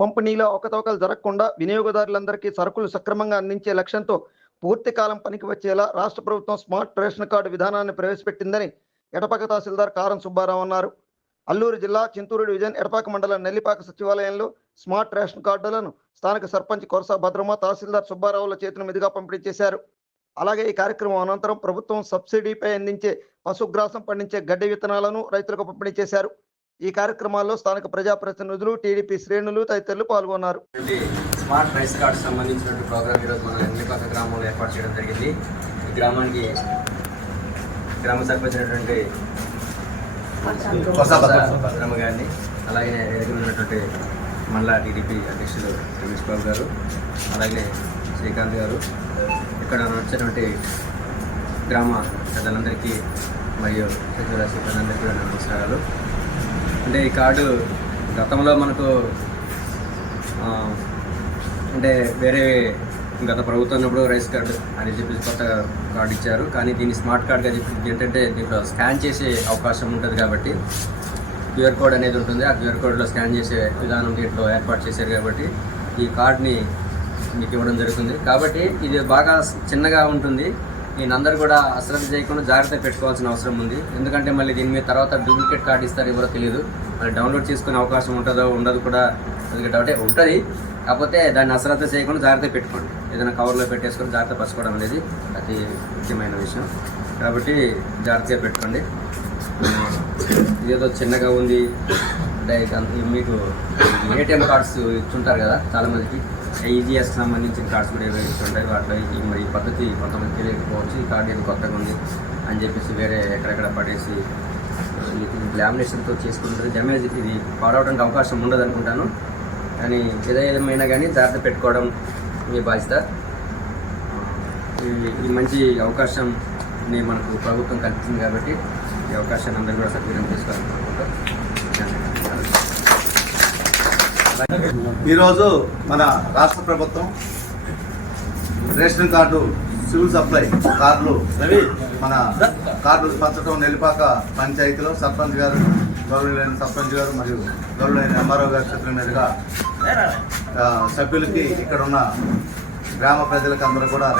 పంపిణీలో అవకతవకలు జరగకుండా వినియోగదారులందరికీ సరుకులు సక్రమంగా అందించే లక్ష్యంతో పూర్తి కాలం పనికి వచ్చేలా రాష్ట్ర ప్రభుత్వం స్మార్ట్ రేషన్ కార్డు విధానాన్ని ప్రవేశపెట్టిందని ఎటపాక తహసీల్దార్ కారం సుబ్బారావు అన్నారు. అల్లూరు జిల్లా చింతూరు డివిజన్ ఎడపాక మండలం నెల్లిపాక సచివాలయంలో స్మార్ట్ రేషన్ కార్డులను స్థానిక సర్పంచ్ కొరసా భద్రమ తహసీల్దార్ సుబ్బారావుల చేతుల మీదుగా పంపిణీ చేశారు. అలాగే ఈ కార్యక్రమం అనంతరం ప్రభుత్వం సబ్సిడీపై అందించే పశుగ్రాసం పండించే గడ్డి విత్తనాలను రైతులకు పంపిణీ చేశారు. ఈ కార్యక్రమాల్లో స్థానిక ప్రజాప్రతినిధులు టీడీపీ శ్రేణులు తదితరులు పాల్గొన్నారు. స్మార్ట్ రైస్ కార్డ్ సంబంధించినటువంటి ప్రోగ్రామ్ ఈరోజు మన ఎన్నిపాక గ్రామంలో ఏర్పాటు చేయడం జరిగింది. ఈ గ్రామానికి గ్రామ సర్పంచ్ అయినటువంటి భద్రమ్మ గారిని అలాగే ఎదుగునటువంటి మండల టీడీపీ అధ్యక్షులు రమేష్ బాబు గారు అలాగే శ్రీకాంత్ గారు ఇక్కడ వచ్చినటువంటి గ్రామ పెద్దలందరికీ మరియు సచివరాశి సిబ్బందిందరికీ నమస్కారాలు. అంటే ఈ కార్డు గతంలో మనకు అంటే వేరే గత ప్రభుత్వం ఉన్నప్పుడు రైస్ కార్డు అని చెప్పి కొత్త కార్డు ఇచ్చారు. కానీ దీన్ని స్మార్ట్ కార్డ్గా చెప్పి ఏంటంటే దీంట్లో స్కాన్ చేసే అవకాశం ఉంటుంది కాబట్టి క్యూఆర్ కోడ్ అనేది ఉంటుంది. ఆ క్యూఆర్ కోడ్లో స్కాన్ చేసే విధానం దీంట్లో ఏర్పాటు చేశారు కాబట్టి ఈ కార్డ్ని మీకు ఇవ్వడం జరుగుతుంది. కాబట్టి ఇది బాగా చిన్నగా ఉంటుంది. నేనందరూ కూడా అశ్రద్ధ చేయకుండా జాగ్రత్త పెట్టుకోవాల్సిన అవసరం ఉంది. ఎందుకంటే మళ్ళీ దీని మీద తర్వాత డూప్లికేట్ కార్డు ఇస్తారు ఎవరో తెలియదు. మళ్ళీ డౌన్లోడ్ చేసుకునే అవకాశం ఉంటుందో ఉండదు కూడా అది డౌటే ఉంటుంది. కాకపోతే దాన్ని అశ్రద్ధ చేయకుండా జాగ్రత్త పెట్టుకోండి. ఏదైనా కవర్లో పెట్టేసుకొని జాగ్రత్త పరచుకోవడం అనేది అతి ముఖ్యమైన విషయం. కాబట్టి జాగ్రత్తగా పెట్టుకోండి. ఏదో చిన్నగా ఉంది. అంటే మీకు ఏటీఎం కార్డ్స్ ఇచ్చుంటారు కదా చాలామందికి. ఐజీఎస్ సంబంధించిన కార్డ్స్ కూడా ఏవో ఇచ్చుంటాయి వాటిలో ఈ మరి ఈ పద్ధతి కొంతమంది తెలియకపోవచ్చు ఈ కార్డు ఏదో కొత్తగా ఉంది అని చెప్పేసి వేరే ఎక్కడెక్కడ పడేసి లామినేషన్తో చేసుకుంటారు. డ్యామేజ్ ఇది పాడవడానికి అవకాశం ఉండదు అనుకుంటాను కానీ ఏదేమైనా కానీ జాగ్రత్త పెట్టుకోవడం మీ బాధ్యత. ఈ- ఈ మంచి అవకాశం మనకు ప్రభుత్వం కల్పించింది కాబట్టి ఈ అవకాశాన్ని అందరూ కూడా సద్వినియోగం చేసుకోవాలనుకుంటున్నాం ఈరోజు మన రాష్ట్ర ప్రభుత్వం రేషన్ కార్డు సివిల్ సప్లై కార్డులు అవి మన కార్డులు పంచడం నెల్లిపాక పంచాయతీలో సర్పంచ్ గారు గౌరవులైన సర్పంచ్ గారు మరియు గౌరవులైన ఎంఆర్ఓ గారి చేతుల మీదుగా సభ్యులకి ఇక్కడ ఉన్న గ్రామ ప్రజలకు అందరూ కూడా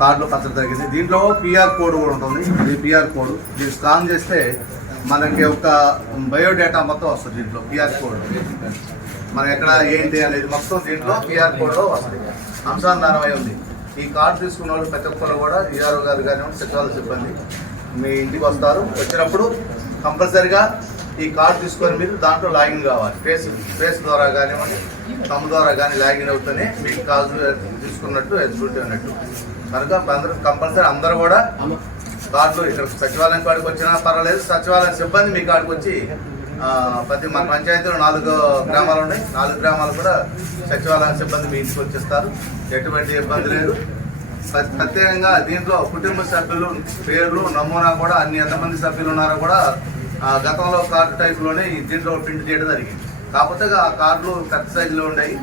కార్డులు పంచడం జరిగింది. దీంట్లో పిఆర్ కోడ్ కూడా ఉంటుంది. ఇది పిఆర్ కోడ్ దీన్ని స్కాన్ చేస్తే మనకి ఒక బయోడేటా మొత్తం వస్తుంది దీంట్లో పిఆర్ కోడ్ మనం ఎక్కడ ఏంటి అనేది మొత్తం దీంట్లో పిఆర్ కోడ్లో వస్తుంది. అంశాధారం అయి ఉంది. ఈ కార్డు తీసుకున్న వాళ్ళు ప్రతి ఒక్కరు కూడా ఈఆర్ఓ గారు కానివ్వండి సచివాలయ సిబ్బంది మీ ఇంటికి వస్తారు. వచ్చినప్పుడు కంపల్సరిగా ఈ కార్డు తీసుకొని మీరు దాంట్లో లాగిన్ కావాలి. ఫేస్ ఫేస్ ద్వారా కానివ్వండి తమ ద్వారా కానీ లాగిన్ అవుతూనే మీకు కార్డు తీసుకున్నట్టు ఎలిజిబిలిటీ ఉన్నట్టు. కనుక అందరూ కంపల్సరీ అందరూ కూడా కార్డులు ఇక్కడ సచివాలయం కాడికి వచ్చినా పర్వాలేదు. సచివాలయం సిబ్బంది మీ కాడికి వచ్చి ప్రతి మన పంచాయతీలో నాలుగు గ్రామాలు ఉన్నాయి. నాలుగు గ్రామాలు కూడా సచివాలయం సిబ్బంది మీ ఇంటికి వచ్చేస్తారు. ఎటువంటి ఇబ్బంది లేదు. ప్ర- ప్రత్యేకంగా దీంట్లో కుటుంబ సభ్యులు పేర్లు నమూనా కూడా అన్ని ఎంతమంది సభ్యులు ఉన్నారో కూడా గతంలో కార్డు టైప్లోనే దీంట్లో ప్రింట్ చేయడం జరిగింది. కాకపోతే ఆ కార్డులు పెద్ద సైజులో ఉన్నాయి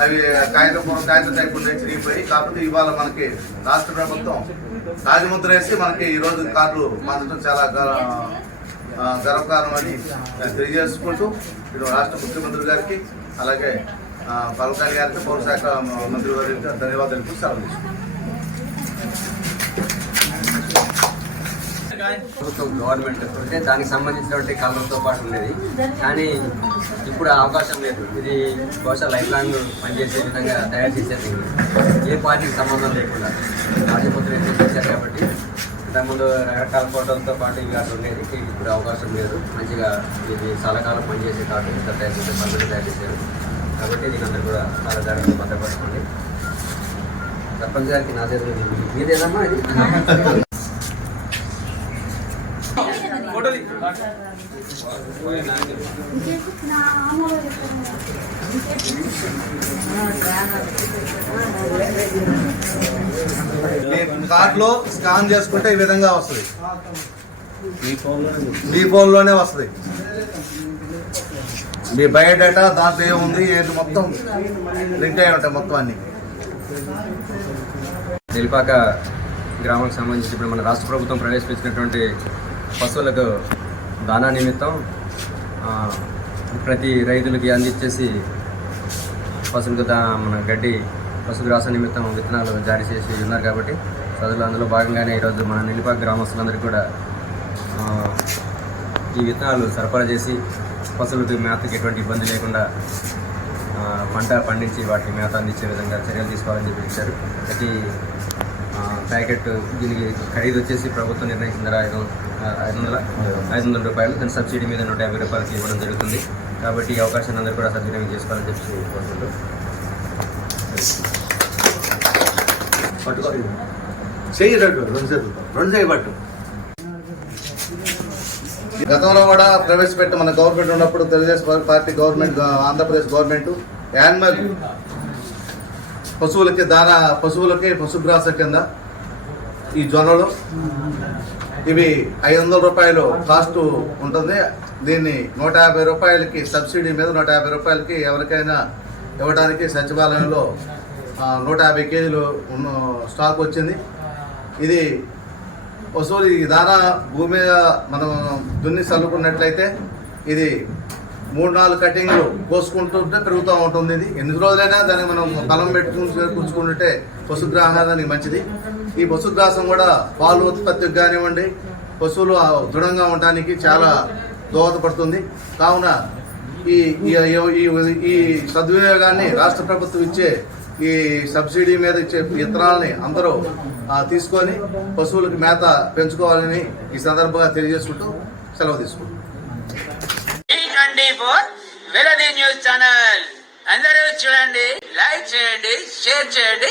అవి కాగితం కాగితం టైప్ ఉన్నాయి చిరిగిపోయి. కాకపోతే ఇవాళ మనకి రాష్ట్ర ప్రభుత్వం రాజముద్ర వేసి మనకి ఈ రోజు కార్డులు పొందడం చాలా గ- గర్వకారణం అని తెలియజేసుకుంటూ ఇటు రాష్ట్ర ముఖ్యమంత్రి గారికి అలాగే పవన్ కళ్యాణ్ గారికి పౌర శాఖ మంత్రి గారికి ధన్యవాదాలు తెలుపుతూ సెలవు ప్రభుత్వం గవర్నమెంట్ అంటే దానికి సంబంధించినటువంటి కలర్తో పాటు ఉండేది. కానీ ఇప్పుడు అవకాశం లేదు. ఇది బహుశా లైఫ్ లాంగ్ పనిచేసే విధంగా తయారు చేసేది. ఏ పార్టీకి సంబంధం లేకుండా రాజముద్ర చేశారు కాబట్టి ఇంతకుముందు రకరకాల ఫోటోలతో పాటు ఇవి అటు ఉండేది. ఇప్పుడు అవకాశం లేదు. మంచిగా ఇది చాలా కాలం పనిచేసే కార్డు ఇంత తయారు చేసే పనులు తయారు చేశారు. కాబట్టి దీని కూడా చాలా జాగ్రత్తగా భద్రపరచుకోండి. సర్పంచ్ గారికి నా చేతులు మీదేనమ్మా ఇది మీ కార్డులో స్కాన్ చేసుకుంటే ఈ విధంగా వస్తుంది. మీ ఫోన్లోనే వస్తుంది. మీ బయోడేటా దాంట్లో ఏముంది ఏది మొత్తం లింక్ అయి ఉంటాయి మొత్తం అన్ని. నెలిపాక గ్రామానికి సంబంధించి ఇప్పుడు మన రాష్ట్ర ప్రభుత్వం ప్రవేశపెట్టినటువంటి పశువులకు దానా నిమిత్తం ప్రతి రైతులకి అందించేసి పశువులకు దా మన గడ్డి పశుగ్రాస నిమిత్తం విత్తనాలు జారీ చేసి ఉన్నారు కాబట్టి చదువులు అందులో భాగంగానే ఈరోజు మన నిలిపాక గ్రామస్తులందరికీ కూడా ఈ విత్తనాలు సరఫరా చేసి పశువులకు మేతకి ఎటువంటి ఇబ్బంది లేకుండా పంట పండించి వాటికి మేత అందించే విధంగా చర్యలు తీసుకోవాలని చెప్పి ఇచ్చారు ప్రతి ప్యాకెట్ దీనికి ఖరీదు వచ్చేసి ప్రభుత్వం నిర్ణయించిన ధర ఐదు ఐదు వందల ఐదు వందల రూపాయలు. దాని సబ్సిడీ మీద నూట యాభై రూపాయలకి ఇవ్వడం జరుగుతుంది. కాబట్టి ఈ అవకాశాన్ని అందరూ కూడా సద్వినియోగం చేసుకోవాలని చెప్పి కోరుకుంటూ. పట్టుకో. చెయ్యి రెండు రెండు చేతులతో రెండు చేయి పట్టు. గతంలో కూడా ప్రవేశపెట్టి మన గవర్నమెంట్ ఉన్నప్పుడు Telugu Desam party government Andhra Pradesh government animal పశువులకి దానా పశువులకి పశుగ్రాస కింద ఈ జొన్నలు. ఇవి ఐదు వందల రూపాయలు కాస్ట్ ఉంటుంది. దీన్ని నూట యాభై రూపాయలకి సబ్సిడీ మీద నూట యాభై రూపాయలకి ఎవరికైనా ఇవ్వడానికి సచివాలయంలో నూట యాభై కేజీలు ఉన్న స్టాక్ వచ్చింది. ఇది వసూలు ఈ దానా భూమి మీద మనం దున్ని చల్లుకున్నట్లయితే ఇది మూడు నాలుగు కటింగ్లు కోసుకుంటుంటే పెరుగుతూ ఉంటుంది ఇది. ఎన్ని రోజులైనా దాన్ని మనం కలం పెట్టుకుని కూర్చుకుంటుంటే పశుగ్రాహానికి మంచిది. ఈ పశుగ్రాసం కూడా పాలు ఉత్పత్తికి కానివ్వండి పశువులు దృఢంగా ఉండటానికి చాలా దోహదపడుతుంది. కావున ఈ ఈ- సద్వినియోగాన్ని రాష్ట్ర ప్రభుత్వం ఇచ్చే ఈ సబ్సిడీ మీద ఇచ్చే విత్తనాలని అందరూ తీసుకొని పశువులకు మేత పెంచుకోవాలని ఈ సందర్భంగా తెలియజేసుకుంటూ సెలవు తీసుకుంటాం న్యూస్ ఛానల్. అందరూ చూడండి లైక్ చేయండి షేర్ చేయండి.